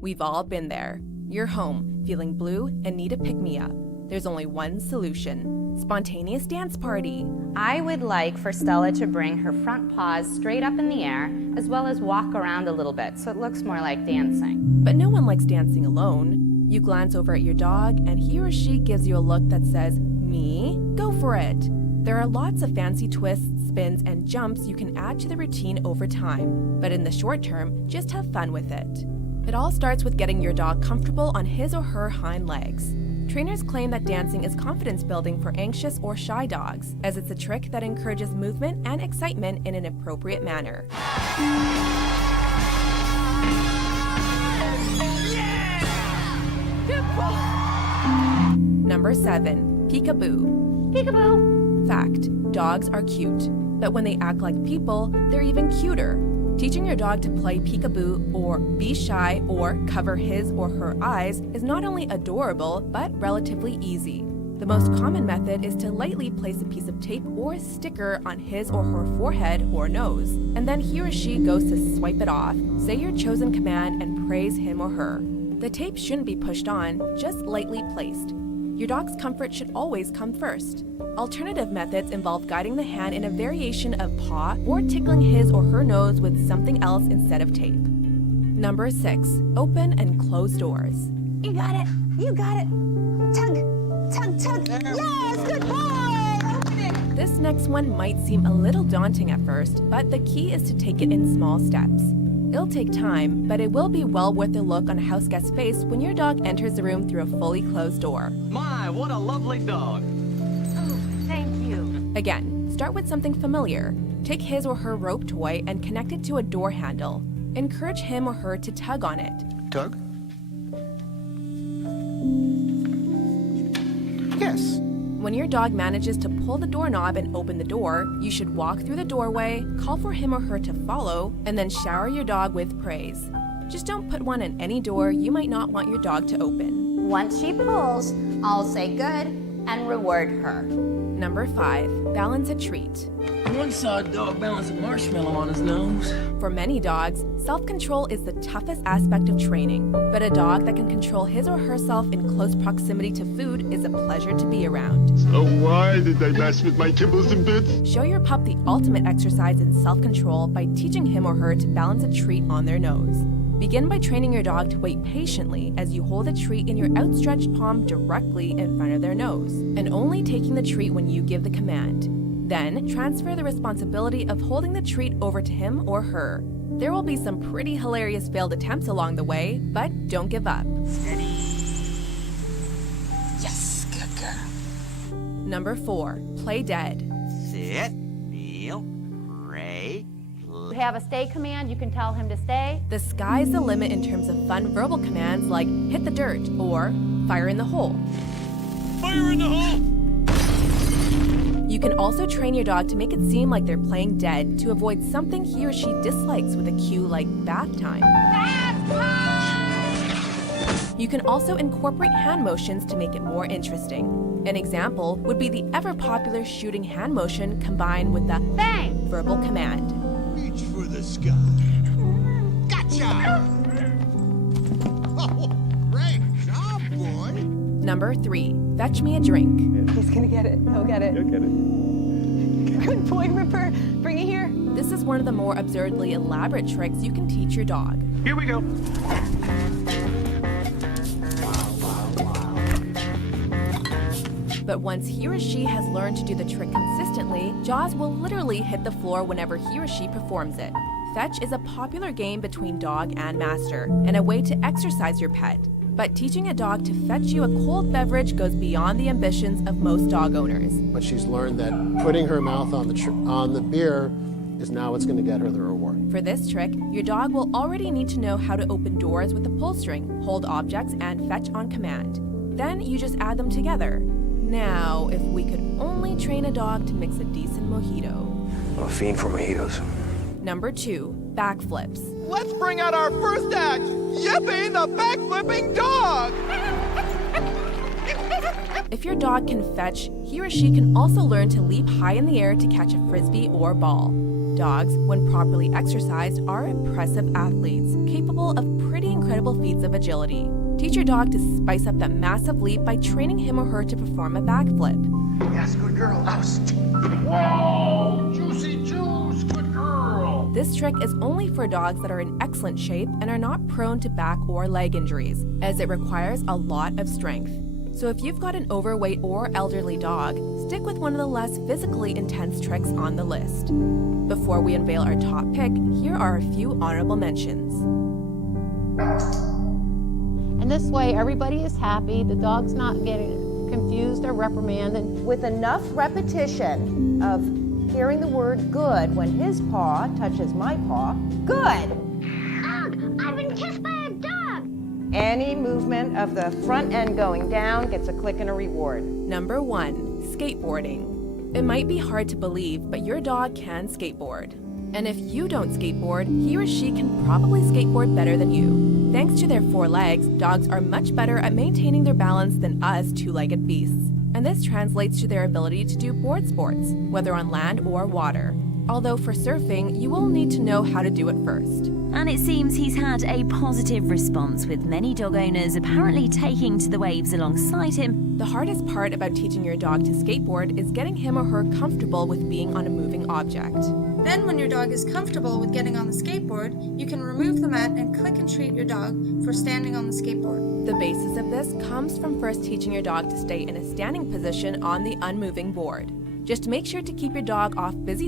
We've all been there. You're home, feeling blue, and need a pick-me-up. There's only one solution: spontaneous dance party. I would like for Stella to bring her front paws straight up in the air, as well as walk around a little bit, so it looks more like dancing. But no one likes dancing alone. You glance over at your dog, and he or she gives you a look that says, "Me? Go for it." There are lots of fancy twists, spins, and jumps you can add to the routine over time, but in the short term, just have fun with it. It all starts with getting your dog comfortable on his or her hind legs. Trainers claim that dancing is confidence building for anxious or shy dogs, as it's a trick that encourages movement and excitement in an appropriate manner. Number 7. Peekaboo. Peekaboo! Fact: dogs are cute, but when they act like people, they're even cuter. Teaching your dog to play peekaboo or be shy or cover his or her eyes is not only adorable, but relatively easy. The most common method is to lightly place a piece of tape or sticker on his or her forehead or nose, and then he or she goes to swipe it off, say your chosen command, and praise him or her. The tape shouldn't be pushed on, just lightly placed. Your dog's comfort should always come first. Alternative methods involve guiding the hand in a variation of paw or tickling his or her nose with something else instead of tape. Number 6. Open and close doors. You got it! You got it! Tug! Tug, tug! Yes! Good boy! Open it! This next one might seem a little daunting at first, but the key is to take it in small steps. It'll take time, but it will be well worth the look on a house guest's face when your dog enters the room through a fully closed door. My, what a lovely dog! Oh, thank you. Again, start with something familiar. Take his or her rope toy and connect it to a door handle. Encourage him or her to tug on it. Tug? Yes. When your dog manages to pull the doorknob and open the door, you should walk through the doorway, call for him or her to follow, and then shower your dog with praise. Just don't put one in any door you might not want your dog to open. Once she pulls, I'll say good and reward her. Number 5. Balance a treat. One saw a dog balance a marshmallow on his nose. For many dogs, self-control is the toughest aspect of training, but a dog that can control his or herself in close proximity to food is a pleasure to be around. So why did they mess with my kibbles and bits? Show your pup the ultimate exercise in self-control by teaching him or her to balance a treat on their nose. Begin by training your dog to wait patiently as you hold the treat in your outstretched palm directly in front of their nose, and only taking the treat when you give the command. Then, transfer the responsibility of holding the treat over to him or her. There will be some pretty hilarious failed attempts along the way, but don't give up. Steady. Yes, good girl. Number 4. Play dead. Sit, kneel, pray, You have a stay command, you can tell him to stay. The sky's the limit in terms of fun verbal commands like hit the dirt or fire in the hole. Fire in the hole! You can also train your dog to make it seem like they're playing dead to avoid something he or she dislikes with a cue like bath time. You can also incorporate hand motions to make it more interesting. An example would be the ever-popular shooting hand motion combined with the Bang! verbal command. Reach for the sky. Gotcha! Oh, great job, boy! Number 3. Fetch me a drink. He's gonna get it. He'll get it. You'll get it. Good boy, Ripper. Bring it here. This is one of the more absurdly elaborate tricks you can teach your dog. Here we go. But once he or she has learned to do the trick consistently, jaws will literally hit the floor whenever he or she performs it. Fetch is a popular game between dog and master, and a way to exercise your pet. But teaching a dog to fetch you a cold beverage goes beyond the ambitions of most dog owners. But she's learned that putting her mouth on the beer is now what's going to get her the reward. For this trick, your dog will already need to know how to open doors with a pull string, hold objects, and fetch on command. Then you just add them together. Now, if we could only train a dog to mix a decent mojito. I'm a fiend for mojitos. Number 2, backflips. Let's bring out our first act! Yippee, the backflipping dog! If your dog can fetch, he or she can also learn to leap high in the air to catch a frisbee or ball. Dogs, when properly exercised, are impressive athletes, capable of pretty incredible incredible feats of agility. Teach your dog to spice up that massive leap by training him or her to perform a backflip. Yes, good girl. Oust. Whoa! Juicy juice! Good girl! This trick is only for dogs that are in excellent shape and are not prone to back or leg injuries, as it requires a lot of strength. So if you've got an overweight or elderly dog, stick with one of the less physically intense tricks on the list. Before we unveil our top pick, here are a few honorable mentions. And this way, everybody is happy. The dog's not getting confused or reprimanded. With enough repetition of hearing the word good when his paw touches my paw, good. Ugh, I've been kissed by a dog. Any movement of the front end going down gets a click and a reward. Number 1, skateboarding. It might be hard to believe, but your dog can skateboard. And if you don't skateboard, he or she can probably skateboard better than you. Thanks to their 4 legs, dogs are much better at maintaining their balance than us 2-legged beasts. And this translates to their ability to do board sports, whether on land or water. Although for surfing, you will need to know how to do it first. And it seems he's had a positive response, with many dog owners apparently taking to the waves alongside him. The hardest part about teaching your dog to skateboard is getting him or her comfortable with being on a moving object. Then when your dog is comfortable with getting on the skateboard, you can remove the mat and click and treat your dog for standing on the skateboard. The basis of this comes from first teaching your dog to stay in a standing position on the unmoving board. Just make sure to keep your dog off busy